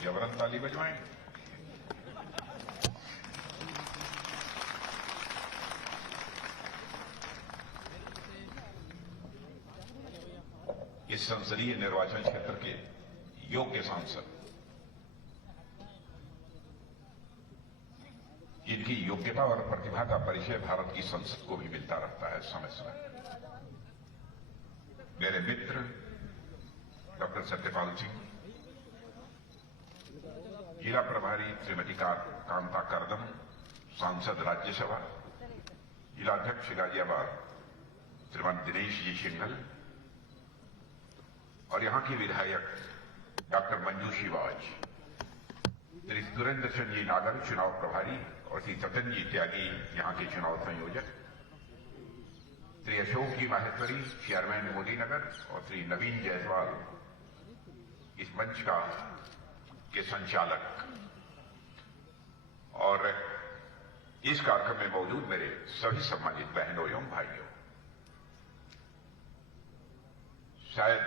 जबरन ताली बजवाएं। इस संसदीय निर्वाचन क्षेत्र के योग्य सांसद जिनकी योग्यता और प्रतिभा का परिचय भारत की संसद को भी मिलता रहता है समय समय। मेरे मित्र डॉक्टर सत्यपाल सिंह, जिला प्रभारी श्रीमती कांता करदम, सांसद राज्यसभा, जिलाध्यक्ष गाजियाबाद श्रीमान दिनेश जी सिंघल और यहां के विधायक डॉक्टर मंजू शिवाज, श्री सुरेंद्र चंद जी नागर चुनाव प्रभारी और श्री सतन जी त्यागी यहां के चुनाव संयोजक, श्री अशोक जी माहेश्वरी चेयरमैन मोदी नगर और श्री नवीन जायसवाल इस मंच का के संचालक और इस कार्यक्रम में मौजूद मेरे सभी सम्मानित बहनों एवं भाइयों। शायद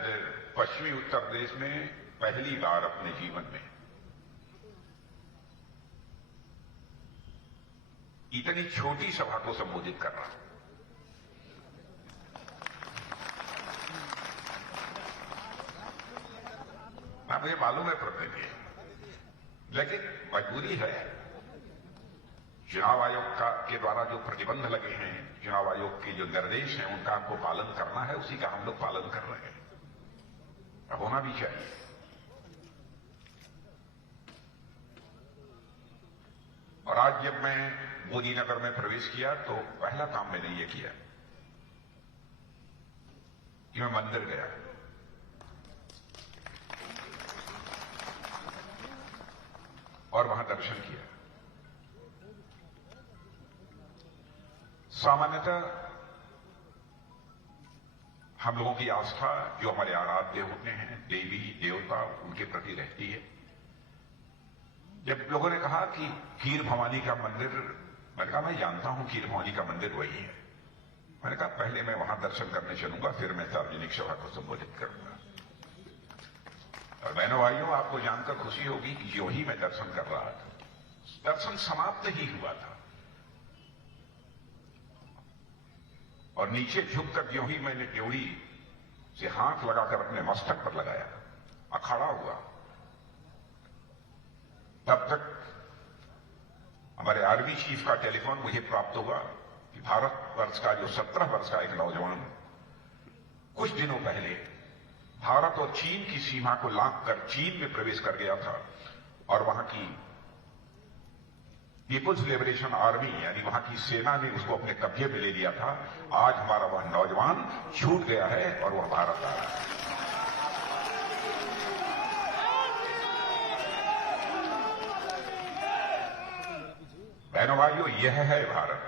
पश्चिमी उत्तर प्रदेश में पहली बार अपने जीवन में इतनी छोटी सभा को संबोधित कर रहा हूं। मुझे मालूम है प्रतिनिधि, लेकिन मजबूरी है। चुनाव आयोग के द्वारा जो प्रतिबंध लगे हैं, चुनाव आयोग के जो निर्देश हैं, उनका हमको पालन करना है। उसी का हम लोग पालन कर रहे हैं, अब होना भी चाहिए। और आज जब मैं मोदी नगर में प्रवेश किया तो पहला काम मैंने ये किया कि मैं मंदिर गया। और वहां दर्शन किया। सामान्यतः हम लोगों की आस्था जो हमारे आराध्य होते हैं, देवी देवता, उनके प्रति रहती है। जब लोगों ने कहा कि खीर भवानी का मंदिर, मैंने कहा मैं जानता हूं खीर भवानी का मंदिर वही है। मैंने कहा पहले मैं वहां दर्शन करने चलूंगा, फिर मैं सार्वजनिक सभा को संबोधित करूंगा। और बहनों भाइयों, आपको जानकर खुशी होगी कि जो ही मैं दर्शन कर रहा था, दर्शन समाप्त ही हुआ था और नीचे झुककर जो ही मैंने ड्योढ़ी से हाथ लगाकर अपने मस्तक पर लगाया, अखाड़ा हुआ, तब तक हमारे आर्मी चीफ का टेलीफोन मुझे प्राप्त हुआ कि भारतवर्ष का जो 17 वर्ष का एक नौजवान कुछ दिनों पहले भारत और चीन की सीमा को लांघकर चीन में प्रवेश कर गया था और वहां की पीपुल्स लिबरेशन आर्मी यानी वहां की सेना ने उसको अपने कब्जे में ले लिया था। आज हमारा वह नौजवान छूट गया है और वह भारत आ रहा है। बहनों भाइयों, यह है भारत,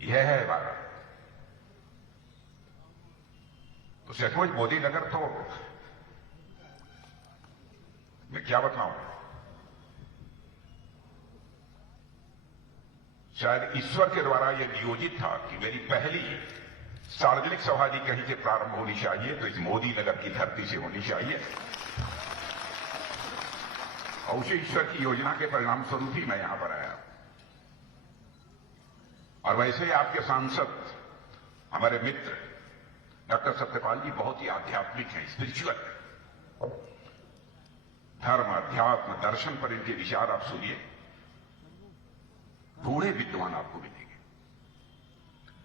यह है भारत। तो सचमुच मोदी नगर तो मैं क्या बताऊं, शायद ईश्वर के द्वारा यह नियोजित था कि मेरी पहली सार्वजनिक सभा यदि कहीं से प्रारंभ होनी चाहिए तो इस मोदी नगर की धरती से होनी चाहिए। और उसी ईश्वर की योजना के परिणाम स्वरूप ही मैं यहां पर आया। और वैसे ही आपके सांसद हमारे मित्र डॉक्टर सत्यपाल जी बहुत ही आध्यात्मिक हैं, स्पिरिचुअल हैं। धर्म, अध्यात्म, दर्शन पर इनके विचार आप सुनिए। बूढ़े विद्वान आपको मिलेंगे।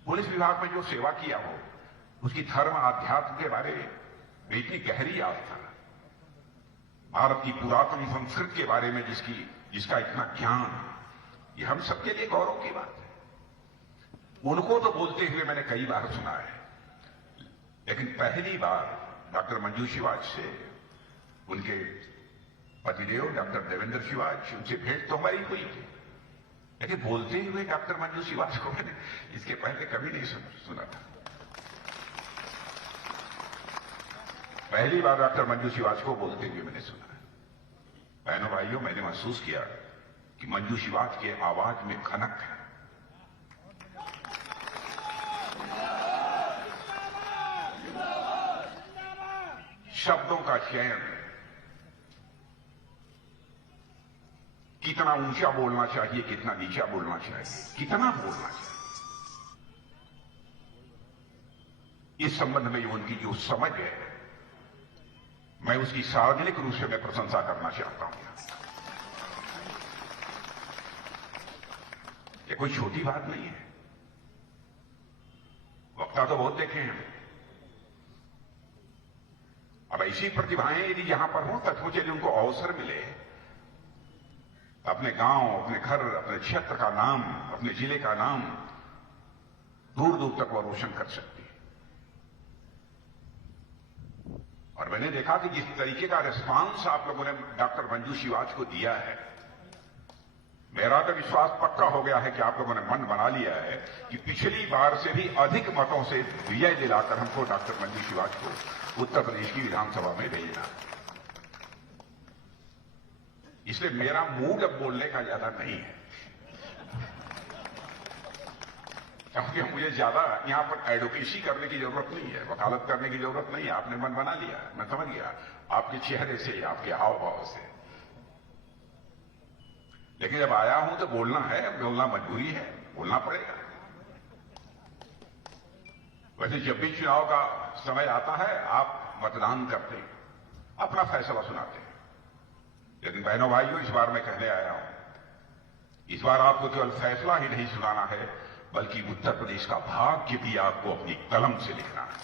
पुलिस विभाग में जो सेवा किया हो, उसकी धर्म आध्यात्म के बारे में इतनी गहरी आस्था, भारत की पुरातन संस्कृति के बारे में जिसका इतना ज्ञान, ये हम सबके लिए गौरव की बात है। उनको तो बोलते हुए मैंने कई बार सुना है, लेकिन पहली बार डॉक्टर मंजू शिवाज से, उनके पतिदेव डॉक्टर देवेंद्र शिवाज, उनसे भेंट तो हमारी हुई थी, लेकिन बोलते हुए डॉक्टर मंजू शिवाज को मैंने इसके पहले कभी नहीं सुना था। पहली बार डॉक्टर मंजू शिवाज को बोलते हुए मैंने सुना है। बहनों भाइयों, मैंने महसूस किया कि मंजू शिवाज के आवाज में खनक है। शब्दों का चयन, कितना ऊंचा बोलना चाहिए, कितना नीचा बोलना चाहिए, कितना बोलना चाहिए, इस संबंध में उनकी जो समझ है, मैं उसकी सार्वजनिक रूप से मैं प्रशंसा करना चाहता हूं। ये कोई छोटी बात नहीं है। वक्ता तो बहुत देखे हैं, अब ऐसी प्रतिभाएं यदि यहां पर हों तथमुच यदि उनको अवसर मिले, अपने गांव, अपने घर, अपने क्षेत्र का नाम, अपने जिले का नाम दूर दूर तक वो रोशन कर सकती है। और मैंने देखा कि जिस तरीके का रिस्पांस आप लोगों ने डॉक्टर मंजू शिवाज को दिया है, मेरा तो विश्वास पक्का हो गया है कि आप लोगों ने मन बना लिया है कि पिछली बार से भी अधिक मतों से विजय दिलाकर हमको डॉक्टर मंजू शिवाज को उत्तर प्रदेश की विधानसभा में भेजना। इसलिए मेरा मूड अब बोलने का ज्यादा नहीं है, क्योंकि मुझे ज्यादा यहां पर एडवोकेसी करने की जरूरत नहीं है, वकालत करने की जरूरत नहीं है। आपने मन बना लिया, मैं समझ गया आपके चेहरे से, आपके हाव भाव से। लेकिन जब आया हूं तो बोलना है, बोलना मजबूरी है, बोलना पड़ेगा। वैसे जब भी चुनाव का समय आता है आप मतदान करते हैं, अपना फैसला सुनाते हैं। लेकिन बहनों भाइयों, इस बार मैं कहने आया हूं, इस बार आपको केवल फैसला ही नहीं सुनाना है, बल्कि उत्तर प्रदेश का भाग्य भी आपको अपनी कलम से लिखना है।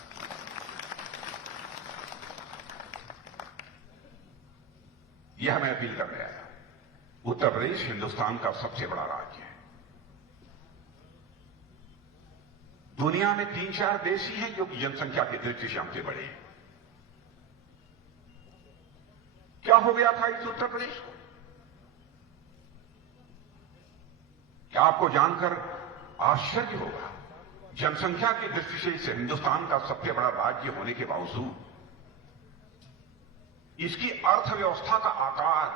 यह मैं अपील करने आया। उत्तर प्रदेश हिंदुस्तान का सबसे बड़ा राज्य है। दुनिया में 3-4 देश ही हैं जो कि जनसंख्या की दृष्टि से हमसे बड़े हैं। क्या हो गया था इस उत्तर प्रदेश को? क्या आपको जानकर आश्चर्य होगा, जनसंख्या की दृष्टि से इस हिंदुस्तान का सबसे बड़ा राज्य होने के बावजूद इसकी अर्थव्यवस्था का आकार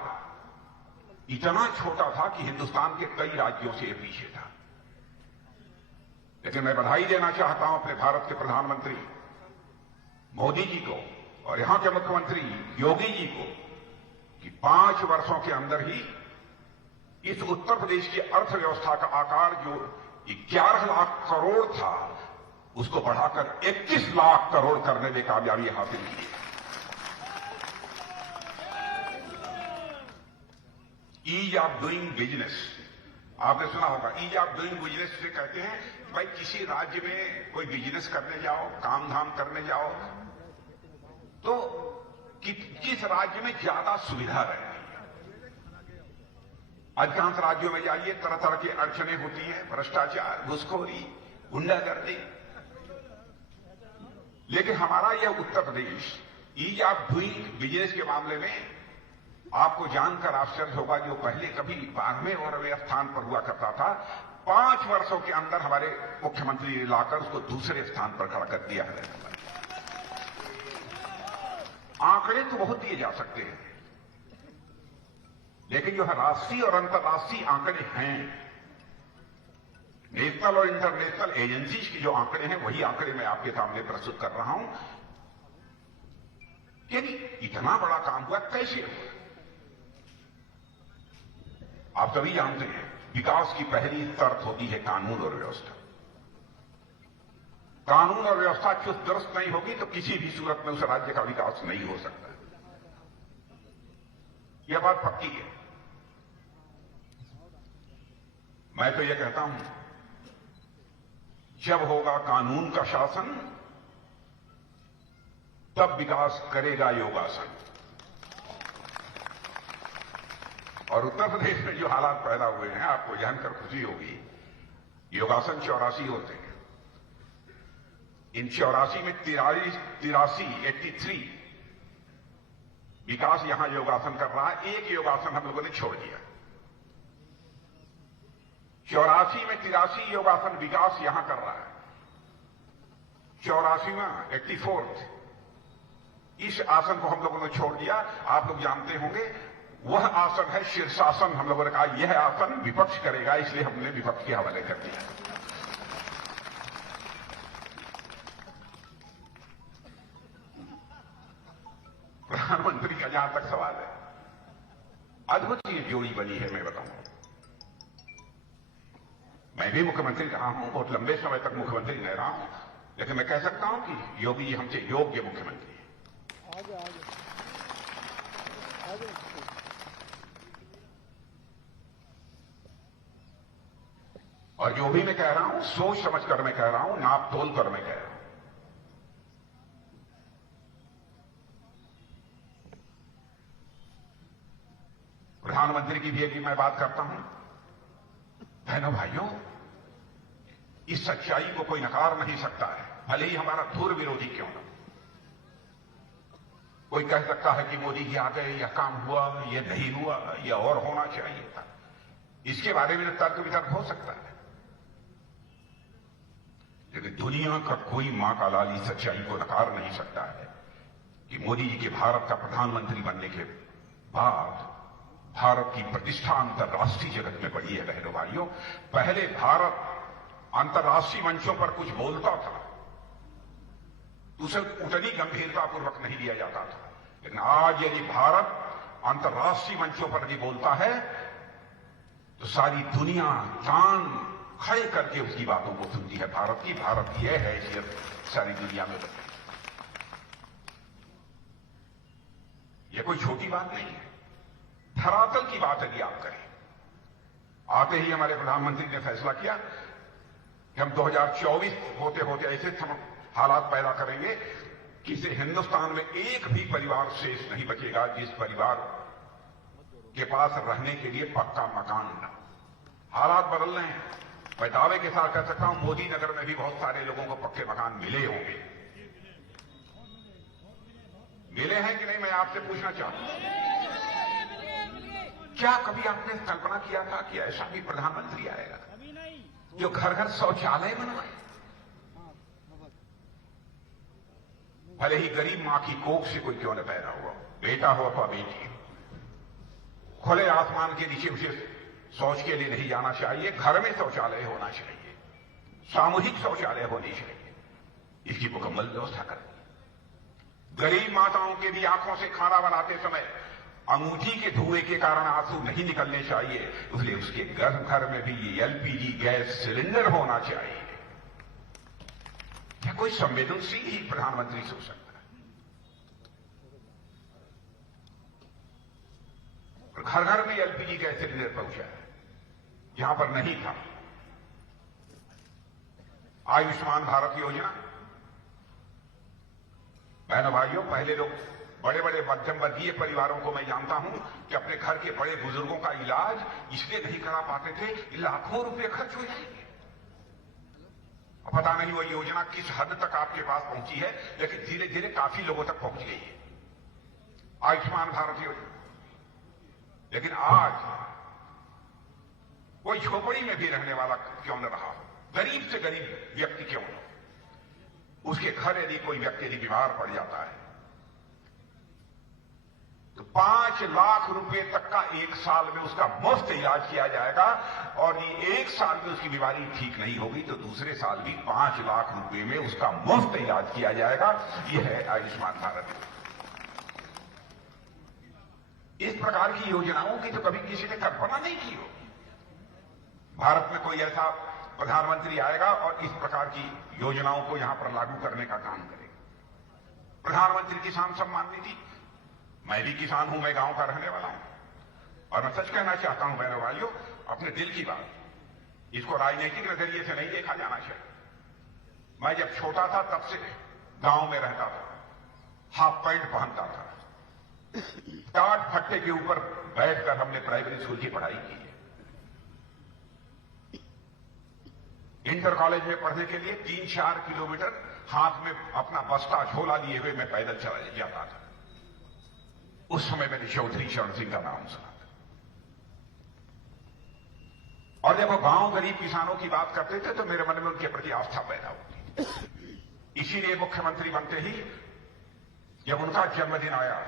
इतना छोटा था कि हिंदुस्तान के कई राज्यों से पीछे था। लेकिन मैं बधाई देना चाहता हूं अपने भारत के प्रधानमंत्री मोदी जी को और यहां के मुख्यमंत्री योगी जी को कि 5 वर्षों के अंदर ही इस उत्तर प्रदेश की अर्थव्यवस्था का आकार जो 11 लाख करोड़ था, उसको बढ़ाकर 21 लाख करोड़ करने में कामयाबी हासिल की है। ईज ऑफ डूइंग बिजनेस, आपने सुना होगा। ईज ऑफ डूइंग बिजनेस से कहते हैं भाई किसी राज्य में कोई बिजनेस करने जाओ, काम धाम करने जाओ, तो किस राज्य में ज्यादा सुविधा रहती है। अधिकांश राज्यों में जाइए, तरह तरह की अड़चने होती हैं, भ्रष्टाचार, घुसखोरी, गुंडागर्दी। लेकिन हमारा यह Uttar Pradesh ease of doing business के मामले में आपको जानकर आश्चर्य होगा, जो पहले कभी 12वें और 12वें स्थान पर हुआ करता था, 5 वर्षों के अंदर हमारे मुख्यमंत्री ने लाकर उसको दूसरे स्थान पर खड़ा कर दिया है। आंकड़े तो बहुत दिए जा सकते हैं, लेकिन जो है राष्ट्रीय और अंतर्राष्ट्रीय आंकड़े हैं, नेशनल और इंटरनेशनल एजेंसीज की जो आंकड़े हैं, वही आंकड़े मैं आपके सामने प्रस्तुत कर रहा हूं। यानी इतना बड़ा काम हुआ, कैसे हुआ? आप सभी जानते हैं, विकास की पहली शर्त होती है कानून और व्यवस्था। कानून और व्यवस्था चुस्त दुरुस्त नहीं होगी तो किसी भी सूरत में उस राज्य का विकास नहीं हो सकता। यह बात पक्की है। मैं तो यह कहता हूं, जब होगा कानून का शासन तब विकास करेगा योगासन। और उत्तर प्रदेश में जो हालात पैदा हुए हैं, आपको जानकर खुशी होगी, योगासन 84 होते हैं। इन 84 में 83 विकास यहां योगासन कर रहा है। एक योगासन हम लोगों ने छोड़ दिया। 84 में 83 योगासन विकास यहां कर रहा है। 84वां 84th इस आसन को हम लोगों ने छोड़ दिया। आप लोग जानते होंगे, वह आसन है शीर्षासन। हम लोगों ने कहा यह आसन विपक्ष करेगा, इसलिए हमने विपक्ष के हवाले कर दिया। जहां तक सवाल है। अद्भुत ये जोड़ी बनी है, मैं बताऊं। मैं भी मुख्यमंत्री रहा हूं, बहुत लंबे समय तक मुख्यमंत्री नहीं रहा हूं, लेकिन मैं कह सकता हूं कि योगी जी हमसे योग्य मुख्यमंत्री हैं। आगे। और जो भी मैं कह रहा हूं, सोच समझ कर मैं कह रहा हूं, नाप तोल कर मैं कह रहा हूं। प्रधानमंत्री की भी एक मैं बात करता हूं। बहनों भाइयों, इस सच्चाई को कोई नकार नहीं सकता है, भले ही हमारा धुर विरोधी क्यों न। कोई कह सकता है कि मोदी जी आ गए, यह काम हुआ, यह नहीं हुआ, यह और होना चाहिए था। इसके बारे में तर्क वितर्क हो सकता है, लेकिन दुनिया का कोई मां का लाल इस सच्चाई को नकार नहीं सकता है कि मोदी जी के भारत का प्रधानमंत्री बनने के बाद भारत की प्रतिष्ठा अंतर्राष्ट्रीय जगत में बढ़ी है। बहनों भाइयों, पहले भारत अंतर्राष्ट्रीय मंचों पर कुछ बोलता था तो उसे उतनी गंभीरतापूर्वक नहीं लिया जाता था, लेकिन आज यदि भारत अंतर्राष्ट्रीय मंचों पर यदि बोलता है तो सारी दुनिया कान खड़े करके उसकी बातों को सुनती है। भारत की यह हैसियत सारी दुनिया में बनी। यह कोई छोटी बात नहीं है, धरातल की बात यदि आप करें। आते ही हमारे प्रधानमंत्री ने फैसला किया कि हम 2024 होते होते ऐसे हालात पैदा करेंगे कि इसे हिंदुस्तान में एक भी परिवार शेष नहीं बचेगा जिस परिवार के पास रहने के लिए पक्का मकान न। हालात बदल रहे हैं। मैं दावे के साथ कह सकता हूं, मोदी नगर में भी बहुत सारे लोगों को पक्के मकान मिले होंगे। मिले हैं कि नहीं, मैं आपसे पूछना चाहता हूं। क्या कभी आपने कल्पना किया था कि ऐसा भी प्रधानमंत्री आएगा जो घर घर शौचालय बनवाए? भले ही गरीब मां की कोख से कोई क्यों न पैदा हुआ, बेटा हो अथवा बेटी, खुले आसमान के नीचे उसे शौच के लिए नहीं जाना चाहिए। घर में शौचालय होना चाहिए, सामूहिक शौचालय होनी चाहिए, इसकी मुकम्मल व्यवस्था करनी। गरीब माताओं के भी आंखों से खाना बनाते समय अंगूठी के धुएं के कारण आंसू नहीं निकलने चाहिए, इसलिए उसके घर में भी ये एलपीजी गैस सिलेंडर होना चाहिए। क्या कोई संवेदनशील ही प्रधानमंत्री सोच सकता है? घर घर में एलपीजी गैस सिलेंडर पहुंचा है, यहां पर नहीं था। आयुष्मान भारत योजना, बहनों भाइयों, पहले लोग बड़े बड़े मध्यम वर्गीय परिवारों को मैं जानता हूं कि अपने घर के बड़े बुजुर्गों का इलाज इसलिए नहीं करा पाते थे, लाखों रुपए खर्च हो जाएंगे। पता नहीं वो योजना किस हद तक आपके पास पहुंची है, लेकिन धीरे धीरे काफी लोगों तक पहुंच गई है आयुष्मान भारत योजना। लेकिन आज कोई झोपड़ी में भी रहने वाला क्यों न रहा हो, गरीब से गरीब व्यक्ति क्यों न, उसके घर यदि कोई व्यक्ति यदि बीमार पड़ जाता है तो 5 लाख रुपए तक का एक साल में उसका मुफ्त इलाज किया जाएगा। और ये एक साल में उसकी बीमारी ठीक नहीं होगी तो दूसरे साल भी 5 लाख रुपए में उसका मुफ्त इलाज किया जाएगा। यह है आयुष्मान भारत। इस प्रकार की योजनाओं की तो कभी किसी ने कल्पना नहीं की हो। भारत में कोई ऐसा प्रधानमंत्री आएगा और इस प्रकार की योजनाओं को यहां पर लागू करने का काम करेगा। प्रधानमंत्री किसान सम्मान निधि, मैं भी किसान हूं, मैं गांव का रहने वाला हूं और मैं सच कहना चाहता हूं बहनों भाइयों, अपने दिल की बात, इसको राजनीतिक नजरिए से नहीं देखा जाना चाहिए। मैं जब छोटा था तब से गांव में रहता था, हाफ पैंट पहनता था, टाट फट्टे के ऊपर बैठकर हमने प्राइमरी स्कूल की पढ़ाई की है। इंटर कॉलेज में पढ़ने के लिए 3-4 किलोमीटर हाथ में अपना बस्ता झोला लिए हुए मैं पैदल चला जाता था। उस समय मैंने चौधरी चरण सिंह का नाम सुना था। और जब वो गांव गरीब किसानों की बात करते थे तो मेरे मन में उनके प्रति आस्था पैदा होती। इसीलिए मुख्यमंत्री बनते ही जब उनका जन्मदिन आया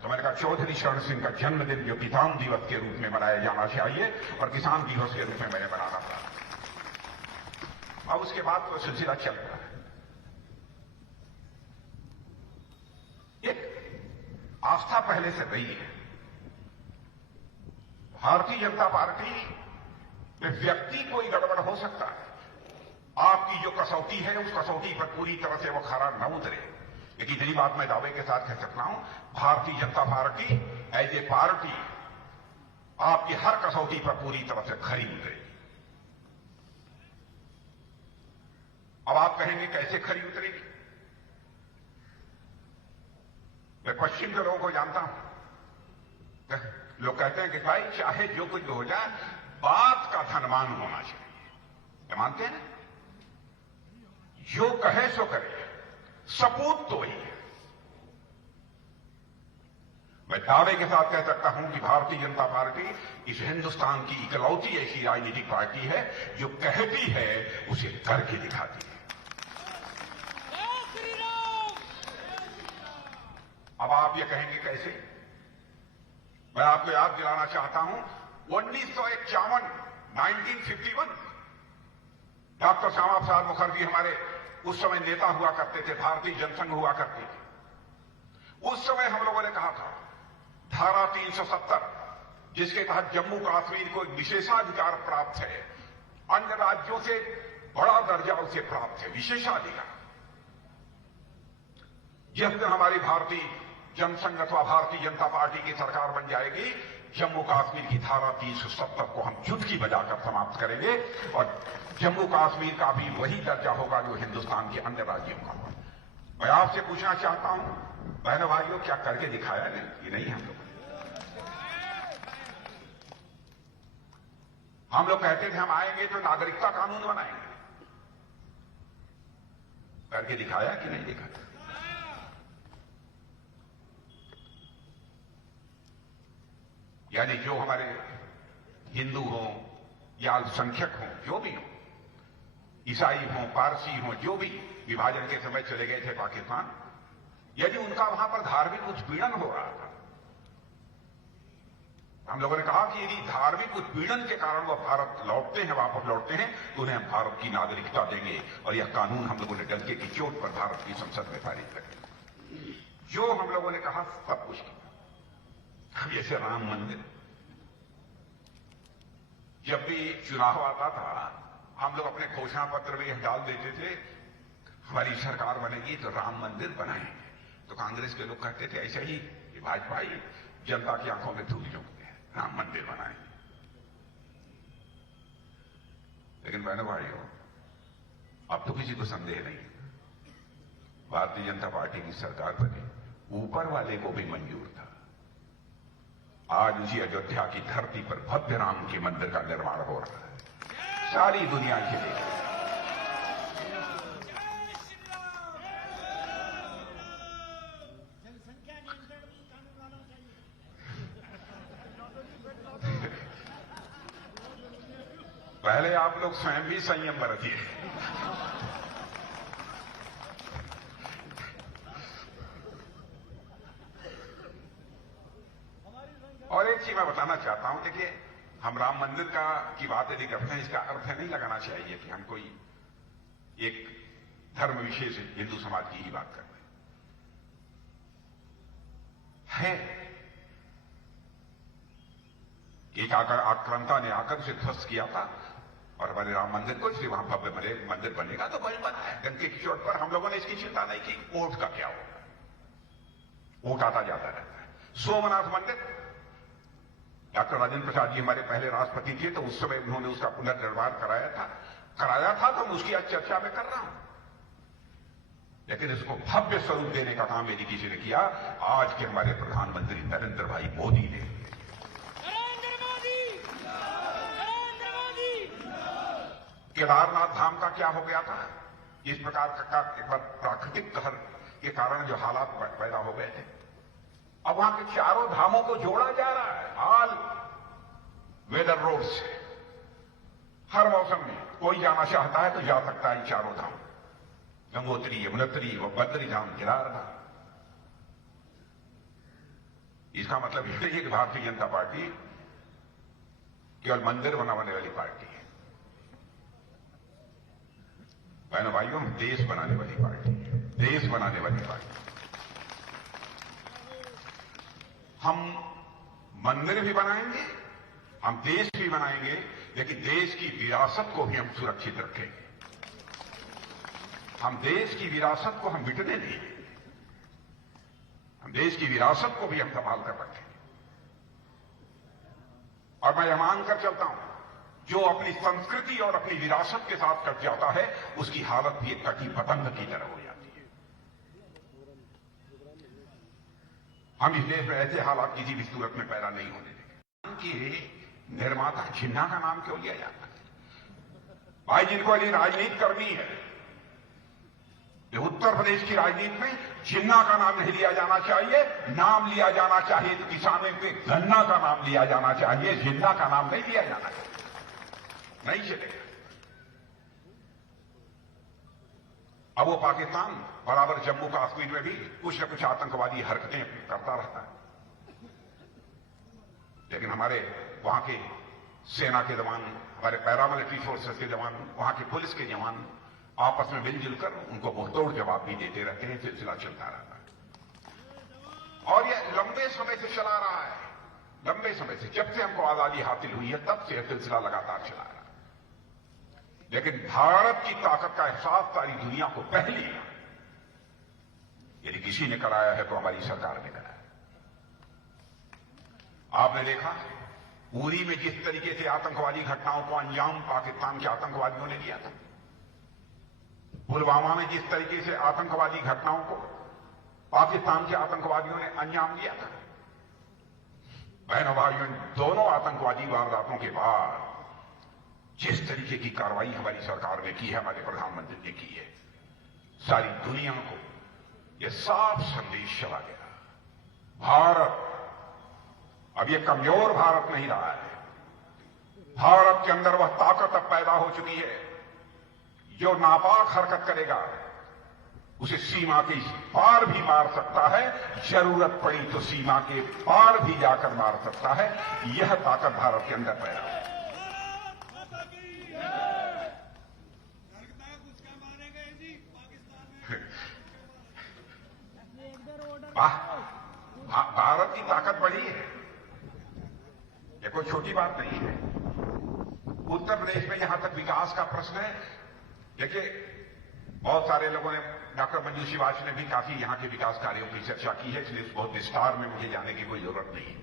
तो मैंने कहा चौधरी चरण सिंह का जन्मदिन जो किसान दिवस के रूप में मनाया जाना चाहिए और किसान दिवस के रूप में मैंने मनाना था। अब उसके बाद तो सिलसिला चल रहा है। एक आस्था पहले से रही है। भारतीय जनता पार्टी में व्यक्ति कोई गड़बड़ हो सकता है, आपकी जो कसौटी है उस कसौटी पर पूरी तरह से वो खरा न उतरे, लेकिन इतनी बात मैं दावे के साथ कह सकता हूं, Bharatiya Janata party as a party आपकी हर कसौटी पर पूरी तरह से खरी उतरेगी। अब आप कहेंगे कैसे खरी उतरेगी? मैं पश्चिम के लोगों को जानता हूं, लोग कहते हैं कि भाई चाहे जो कुछ भी हो जाए, बात का धनवान होना चाहिए। क्या मानते हैं ना? जो कहे सो करे, सपूत तो वही है। मैं दावे के साथ कह सकता हूं कि भारतीय जनता पार्टी इस हिंदुस्तान की इकलौती ऐसी राजनीतिक पार्टी है जो कहती है उसे करके दिखाती है। अब आप ये कहेंगे कैसे? मैं आपको याद दिलाना चाहता हूं 1951 डॉक्टर श्यामा प्रसाद मुखर्जी हमारे उस समय नेता हुआ करते थे, भारतीय जनसंघ हुआ करती थी। उस समय हम लोगों ने कहा था धारा 370 जिसके तहत जम्मू कश्मीर को एक विशेषाधिकार प्राप्त है, अन्य राज्यों से बड़ा दर्जा उसे प्राप्त है, विशेषाधिकार। जिस दिन हमारी भारतीय जनसंघ अथवा भारतीय जनता पार्टी की सरकार बन जाएगी, जम्मू कश्मीर की धारा 370 को हम चुटकी बजाकर समाप्त करेंगे और जम्मू कश्मीर का भी वही दर्जा होगा जो हिंदुस्तान के अन्य राज्यों का होगा। मैं आपसे पूछना चाहता हूं बहनों भाइयों, क्या करके दिखाया नहीं? ये नहीं हम लोग कहते थे हम आएंगे तो नागरिकता कानून बनाएंगे, करके दिखाया कि नहीं दिखाया? यानी जो हमारे हिंदू हों या अल्पसंख्यक हों, जो भी हों, ईसाई हों, पारसी हों, जो भी विभाजन के समय चले गए थे पाकिस्तान, यदि उनका वहां पर धार्मिक उत्पीड़न हो रहा था, हम लोगों ने कहा कि यदि धार्मिक उत्पीड़न के कारण वह भारत लौटते हैं, वापस लौटते हैं, तो उन्हें हम भारत की नागरिकता देंगे और यह कानून हम लोगों ने डंके की चोट पर भारत की संसद में पारित करेंगे। जो हम लोगों ने कहा सब कुछ किया। जैसे राम मंदिर, जब भी चुनाव आता था हम लोग अपने घोषणा पत्र में यह डाल देते थे हमारी सरकार बनेगी तो राम मंदिर बनाएंगे। तो कांग्रेस के लोग कहते थे ऐसा ही, भाजपा ही जनता की आंखों में धूल झोंकते हैं, राम मंदिर बनाएंगे। लेकिन बहनों भाइयों, अब तो किसी को संदेह नहीं, भारतीय जनता पार्टी की सरकार बनी, ऊपर वाले को भी मंजूर था। आज उसी अयोध्या की धरती पर भव्य राम के मंदिर का निर्माण हो रहा है, सारी दुनिया के लिए। पहले आप लोग स्वयं भी संयम बरतिए। और एक चीज मैं बताना चाहता हूं, देखिए हम राम मंदिर की बात यदि करते हैं, इसका अर्थ नहीं लगाना चाहिए कि हम कोई एक धर्म विशेष हिंदू समाज की ही बात कर रहे हैं। एक आक्रांता ने आकर उसे ध्वस्त किया था और हमारे राम मंदिर को, इसलिए वहां भव्य मंदिर बनेगा तो वही बनाया। डंके की चोट पर हम लोगों ने इसकी चिंता नहीं की वोट का क्या होगा, वोट आता जाता रहता है। सोमनाथ मंदिर, डॉक्टर राजेंद्र प्रसाद जी हमारे पहले राष्ट्रपति थे, तो उस समय उन्होंने उसका पुनर्निर्माण कराया था तो मैं उसकी आज चर्चा में कर रहा हूं। लेकिन इसको भव्य स्वरूप देने का काम यदि किसी ने किया, आज के हमारे प्रधानमंत्री नरेंद्र भाई मोदी ने। केदारनाथ धाम का क्या हो गया था? इस प्रकार का एक बार प्राकृतिक कहर के कारण जो हालात पैदा हो गए थे, अब वहां के चारों धामों को जोड़ा जा रहा है ऑल वेदर रोड से। हर मौसम में कोई जाना चाहता है तो जा सकता है इन चारों धाम, गंगोत्री, यमुनोत्री व बद्री धाम, केदारनाथ। इसका मतलब यह नहीं है कि भारतीय जनता पार्टी केवल मंदिर बनाने वाली पार्टी है। बहनों भाइयों, हम देश बनाने वाली पार्टी है, देश बनाने वाली पार्टी। हम मंदिर भी बनाएंगे, हम देश भी बनाएंगे, लेकिन देश की विरासत को भी हम सुरक्षित रखेंगे। हम देश की विरासत को हम मिटने नहीं देंगे। हम देश की विरासत को भी हम संभाल कर रखेंगे। और मैं यह मानकर चलता हूं, जो अपनी संस्कृति और अपनी विरासत के साथ कट जाता है, उसकी हालत भी एक कटी पतंग की तरह हो जाती है। हम इस देश में ऐसे हालात किसी भी सूरत में पैदा नहीं होने देंगे कि निर्माता जिन्ना का नाम क्यों लिया जाता है? भाई, जिनको ये राजनीति करनी है, ये उत्तर प्रदेश की राजनीति में जिन्ना का नाम नहीं लिया जाना चाहिए। नाम लिया जाना चाहिए तो किसानों के गन्ना का नाम लिया जाना चाहिए, जिन्ना का नाम नहीं लिया जाना चाहिए। नहीं चलेगा। अब वो पाकिस्तान बराबर जम्मू कश्मीर में भी कुछ न कुछ आतंकवादी हरकतें करता रहता है, लेकिन हमारे वहां के सेना के जवान, हमारे पैरामिलिट्री फोर्सेस के जवान, वहां के पुलिस के जवान आपस में मिलजुल कर उनको मुंहतोड़ जवाब भी देते रहते हैं। सिलसिला चलता रहता है और यह लंबे समय से चला रहा है। लंबे समय से, जब से हमको आजादी हासिल हुई है, तब से यह सिलसिला लगातार चला रहा है। लेकिन भारत की ताकत का एहसास सारी दुनिया को पहली, यदि किसी ने कराया है तो हमारी सरकार ने कराया। आपने देखा उरी में जिस तरीके से आतंकवादी घटनाओं को अंजाम पाकिस्तान के आतंकवादियों ने दिया था, पुलवामा में जिस तरीके से आतंकवादी घटनाओं को पाकिस्तान के आतंकवादियों ने अंजाम दिया था। बहनों भाइयों, दोनों आतंकवादी वारदातों के बाद जिस तरीके की कार्रवाई हमारी सरकार ने की है, हमारे प्रधानमंत्री ने की है, सारी दुनिया को यह साफ संदेश चला गया, भारत अब यह कमजोर भारत नहीं रहा है। भारत के अंदर वह ताकत अब पैदा हो चुकी है, जो नापाक हरकत करेगा उसे सीमा के पार भी मार सकता है, जरूरत पड़ी तो सीमा के पार भी जाकर मार सकता है। यह ताकत भारत के अंदर पैदा है। भारत की ताकत बढ़ी है, यह कोई छोटी बात नहीं है। उत्तर प्रदेश में यहां तक विकास का प्रश्न है। देखिए, बहुत सारे लोगों ने, डॉक्टर मंजू शिवाजी ने भी काफी यहां के विकास कार्यों की चर्चा की है, इसलिए बहुत विस्तार में मुझे जाने की कोई जरूरत नहीं है।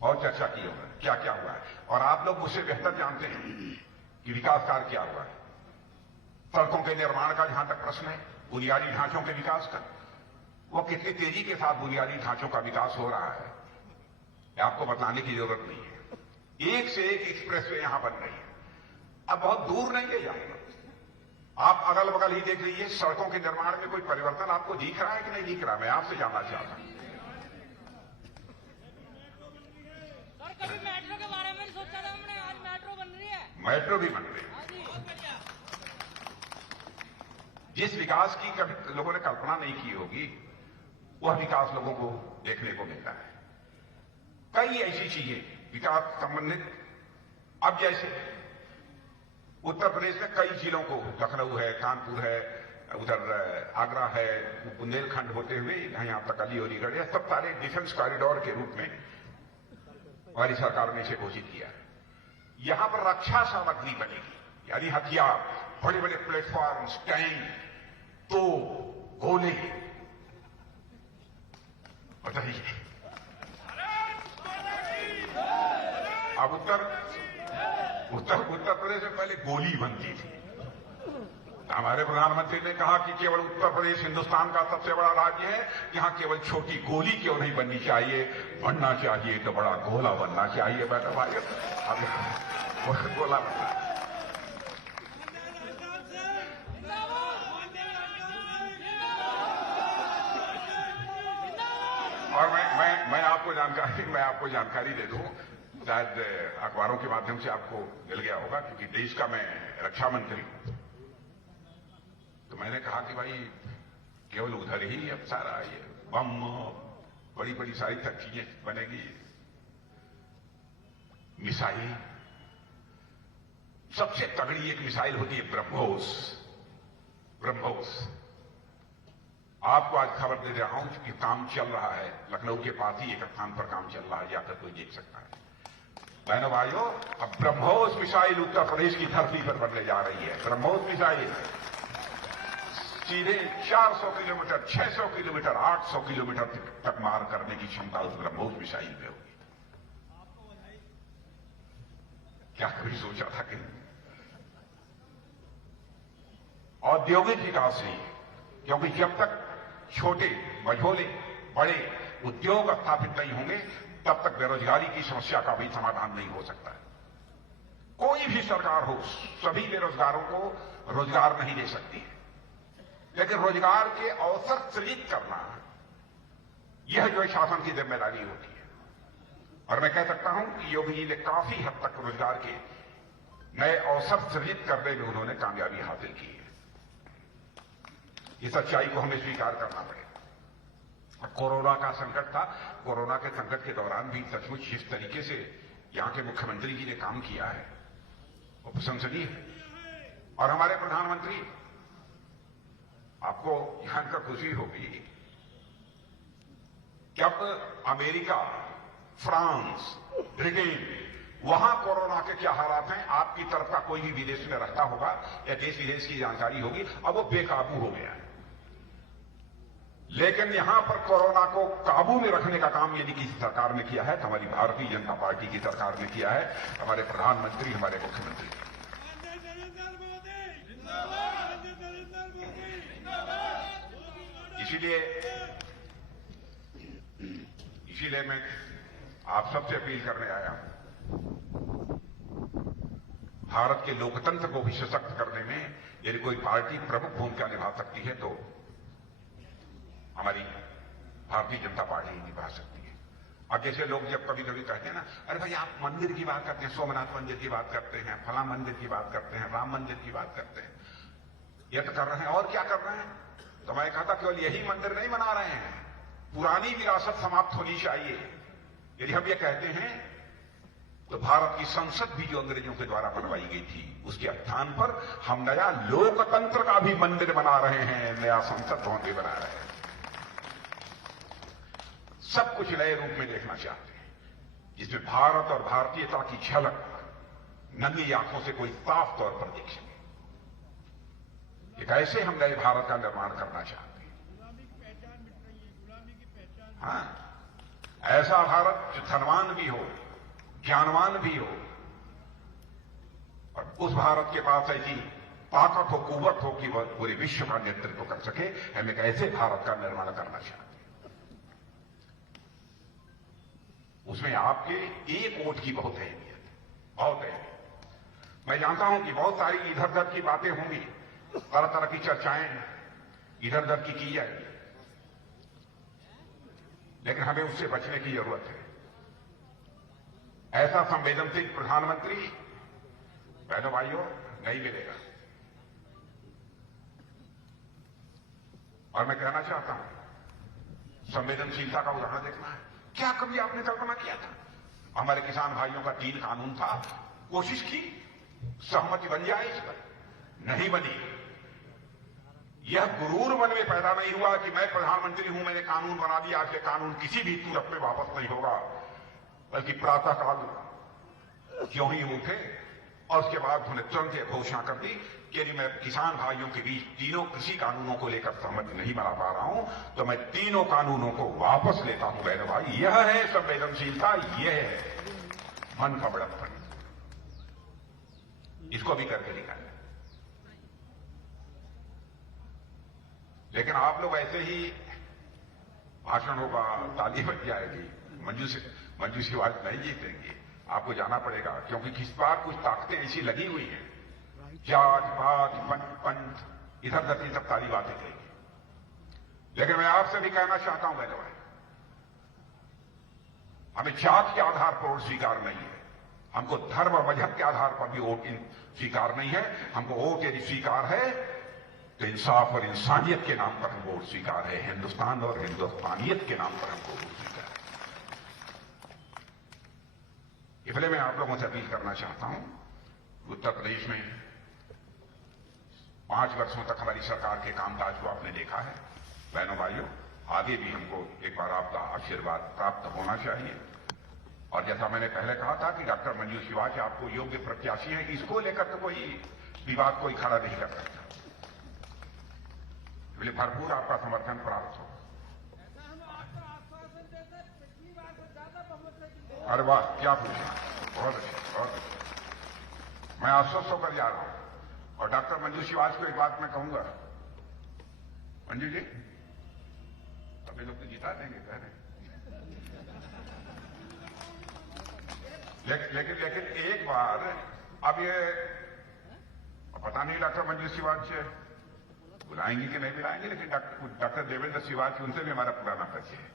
बहुत चर्चा की उन्होंने, क्या क्या हुआ है, और आप लोग मुझसे बेहतर जानते हैं कि विकास कार्य क्या हुआ है। सड़कों के निर्माण का जहां तक प्रश्न है, बुनियादी ढांचों के विकास का, वो कितनी तेजी के साथ बुनियादी ढांचों का विकास हो रहा है, आपको बताने की जरूरत नहीं है। एक से एक एक्सप्रेसवे यहां बन रही है। अब बहुत दूर नहीं ले जाएगा, आप अगल बगल ही देख लीजिए, सड़कों के निर्माण में कोई परिवर्तन आपको दिख रहा है कि नहीं दिख रहा? मैं आपसे जानना चाहता हूं। सर, कभी मेट्रो के बारे में सोचा था हमने, आज मेट्रो बन रही है। मेट्रो भी बन रही है। जिस विकास की कभी लोगों ने कल्पना नहीं की होगी, वह विकास लोगों को देखने को मिलता है। कई ऐसी चीजें विकास संबंधित, अब जैसे उत्तर प्रदेश में कई जिलों को, लखनऊ है, कानपुर है, उधर आगरा है, बुंदेलखंड होते हुए यहां तक अलीगढ़ है, सब सारे डिफेंस कॉरिडोर के रूप में हमारी सरकार ने इसे घोषित किया है। यहां पर रक्षा सामग्री बनेगी, यानी हथियार, बड़े बड़े प्लेटफॉर्म, टैंक, तो गोले, बताइए। अब उत्तर प्रदेश में पहले गोली बनती थी। हमारे प्रधानमंत्री ने कहा कि केवल उत्तर प्रदेश हिंदुस्तान का सबसे बड़ा राज्य है, यहां केवल छोटी गोली क्यों नहीं बननी चाहिए, बनना चाहिए तो बड़ा गोला बनना चाहिए। बेटा भाई, अब गोला बनना। और मैं आपको जानकारी दे दूं, शायद अखबारों के माध्यम से आपको मिल गया होगा, क्योंकि देश का मैं रक्षा मंत्री हूं। तो मैंने कहा कि भाई केवल उधर ही अब सारा ये बम, बड़ी बड़ी सारी तक चीजें बनेगी, मिसाइल, सबसे तगड़ी एक मिसाइल होती है ब्रह्मोस। आपको आज खबर दे रहा हूं कि काम चल रहा है, लखनऊ के पास ही एक स्थान पर काम चल रहा है, जाकर कोई देख सकता है। बहनों भाइयों, अब ब्रह्मोस मिसाइल उत्तर प्रदेश की धरती पर बनने जा रही है। ब्रह्मोस मिसाइल सीधे 400 किलोमीटर, 600 किलोमीटर, 800 किलोमीटर तक मार करने की क्षमता उस ब्रह्मोस मिसाइल में होगी। क्या कभी सोचा था कि औद्योगिक विकास नहीं है, क्योंकि जब तक छोटे, मझोले, बड़े उद्योग स्थापित नहीं होंगे तब तक बेरोजगारी की समस्या का भी समाधान नहीं हो सकता है। कोई भी सरकार हो, सभी बेरोजगारों को रोजगार नहीं दे सकती है, लेकिन रोजगार के अवसर सृजित करना, यह जो शासन की जिम्मेदारी होती है। और मैं कह सकता हूं कि योगी जी ने काफी हद तक रोजगार के नए अवसर सृजित करने में उन्होंने कामयाबी हासिल की है। इस सच्चाई को हमें स्वीकार करना पड़ेगा। कोरोना का संकट था, कोरोना के संकट के दौरान भी सचमुच जिस तरीके से यहां के मुख्यमंत्री जी ने काम किया है वो प्रशंसनीय है। और हमारे प्रधानमंत्री, आपको जानकर खुशी होगी, जब अमेरिका, फ्रांस, ब्रिटेन, वहां कोरोना के क्या हालात हैं, आपकी तरफ का कोई भी विदेश में रहता होगा या देश विदेश की जानकारी होगी, अब वो बेकाबू हो गया है। लेकिन यहां पर कोरोना को काबू में रखने का काम यदि किसी सरकार ने किया है तो हमारी भारतीय जनता पार्टी की सरकार ने किया है, हमारे प्रधानमंत्री, हमारे मुख्यमंत्री। इसीलिए मैं आप सबसे अपील करने आया हूं, भारत के लोकतंत्र को भी सशक्त करने में यदि कोई पार्टी प्रमुख भूमिका निभा सकती है तो हमारी भारतीय जनता पार्टी निभा सकती है। अब जैसे लोग जब कभी कभी कहते हैं ना, अरे भाई आप मंदिर की बात करते हैं, सोमनाथ मंदिर की बात करते हैं, फला मंदिर की बात करते हैं, राम मंदिर की बात करते हैं, ये तो कर रहे हैं और क्या कर रहे हैं? तो मैं कहता केवल यही मंदिर नहीं बना रहे हैं, पुरानी विरासत समाप्त होनी चाहिए। यदि हम ये कहते हैं तो भारत की संसद भी जो अंग्रेजों के द्वारा बनवाई गई थी उसके स्थान पर हम नया लोकतंत्र का भी मंदिर बना रहे हैं, नया संसद भवन भी बना रहे हैं। सब कुछ नए रूप में देखना चाहते हैं, जिसमें भारत और भारतीयता की झलक नंगी आंखों से कोई साफ तौर पर देख सके। एक ऐसे हम नए भारत का निर्माण करना चाहते हैं। हाँ, ऐसा भारत जो धनवान भी हो, ज्ञानवान भी हो, और उस भारत के पास ऐसी ताकत हो, कुव्वत हो कि वह पूरे विश्व का नेतृत्व कर सके। हम एक ऐसे भारत का निर्माण करना चाहते हैं। उसमें आपके एक वोट की बहुत अहमियत है, बहुत अहमियत। मैं जानता हूं कि बहुत सारी इधर उधर की बातें होंगी, तरह तरह की चर्चाएं इधर उधर की जाएगी, लेकिन हमें उससे बचने की जरूरत है। ऐसा संवेदनशील प्रधानमंत्री बहनों भाइयों नहीं मिलेगा। और मैं कहना चाहता हूं, संवेदनशीलता का उदाहरण देखना है। क्या कभी आपने कल्पना किया था हमारे किसान भाइयों का 3 कानून था, कोशिश की सहमति बन जाए इस पर, नहीं बनी। यह गुरूर मन में पैदा नहीं हुआ कि मैं प्रधानमंत्री हूं, मैंने कानून बना दिया, आज ये कानून किसी भी सूरत में वापस नहीं होगा, बल्कि प्रातःकाल क्यों ही उठे और उसके बाद उन्होंने तुरंत यह घोषणा कर दी कि यदि मैं किसान भाइयों के बीच तीनों कृषि कानूनों को लेकर सहमति नहीं बना पा रहा हूं तो मैं तीनों कानूनों को वापस लेता हूं। बहनों भाई, यह है संवेदनशीलता, यह है मन का बड़प्पन। इसको भी करके दिखाया। लेकिन आप लोग ऐसे ही भाषण होगा, ताली बज जाएगी, मंजू की आवाज नहीं जीतेंगे। आपको जाना पड़ेगा, क्योंकि किस बार कुछ ताकतें ऐसी लगी हुई हैं, जात पात पंथ इधर उधर सब ताली बातें करेंगे। लेकिन मैं आपसे भी कहना चाहता हूं बहनों भाई, हमें जात के आधार पर वोट स्वीकार नहीं है, हमको धर्म और मजहब के आधार पर भी वोट स्वीकार नहीं है। हमको वोट यदि स्वीकार है तो इंसाफ और इंसानियत के नाम पर हमको वोट स्वीकार है, हिंदुस्तान और हिंदुस्तानियत के नाम पर हमको वोट स्वीकार है। इसलिए मैं आप लोगों से अपील करना चाहता हूं, उत्तर प्रदेश में 5 वर्षों तक हमारी सरकार के कामकाज को आपने देखा है। बहनों भाइयों, आगे भी हमको एक बार आपका आशीर्वाद प्राप्त होना चाहिए। और जैसा मैंने पहले कहा था कि डॉक्टर मंजू शिवाच आपको योग्य प्रत्याशी है, इसको लेकर तो कोई विवाद कोई खड़ा नहीं कर सकता। इसलिए भरपूर आपका समर्थन प्राप्त हो। अरे वाह, क्या पूछना, बहुत अच्छा, बहुत अच्छा। मैं आश्वस्त होकर जा रहा हूं। और डॉक्टर मंजू शिवाच को एक बात मैं कहूंगा, मंजू जी अभी लोग तो जिता देंगे कह रहे, लेकिन एक बार अब ये पता नहीं डॉक्टर मंजू शिवाच बुलाएंगे कि नहीं बुलाएंगे, लेकिन डॉक्टर देवेंद्र शिवाच उनसे भी हमारा पुराना परिचय है।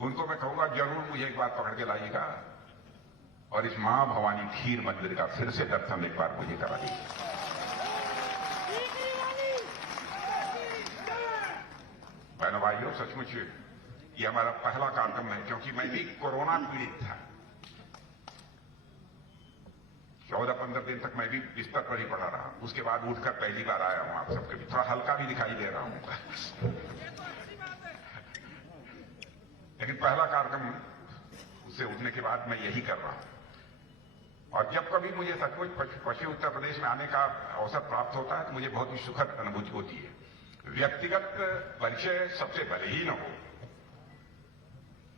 उनको मैं कहूंगा जरूर मुझे एक बार पकड़ के लाइएगा और इस मां भवानी खीर मंदिर का फिर से दर्शन एक बार मुझे करा दीजिए। बहनों भाइयों, सचमुच ये हमारा पहला कार्यक्रम है, क्योंकि मैं भी कोरोना पीड़ित था। 14-15 दिन तक मैं भी बिस्तर पर ही पड़ा रहा। उसके बाद उठकर पहली बार आया हूं आप सबके भी, थोड़ा हल्का भी दिखाई दे रहा हूं। लेकिन पहला कार्यक्रम उससे उठने के बाद मैं यही कर रहा हूं। और जब कभी मुझे सचमुच पश्चिमी उत्तर प्रदेश में आने का अवसर प्राप्त होता है तो मुझे बहुत ही सुखद अनुभूति होती है। व्यक्तिगत परिचय सबसे भले ही न हो,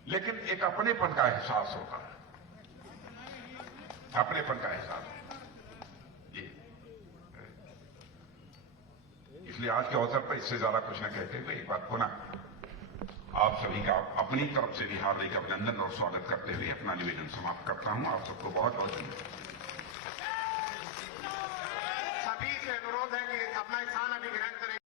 लेकिन एक अपनेपन का एहसास होता है, अपनेपन का एहसास होता है जी। इसलिए आज के अवसर पर इससे ज्यादा कुछ न कहते हुए एक बार पुनः आप सभी का अपनी तरफ से भी हार्दिक अभिनंदन और स्वागत करते हुए अपना निवेदन समाप्त करता हूं। आप सबको बहुत बहुत धन्यवाद। सभी से अनुरोध है कि अपना स्थान अभी ग्रहण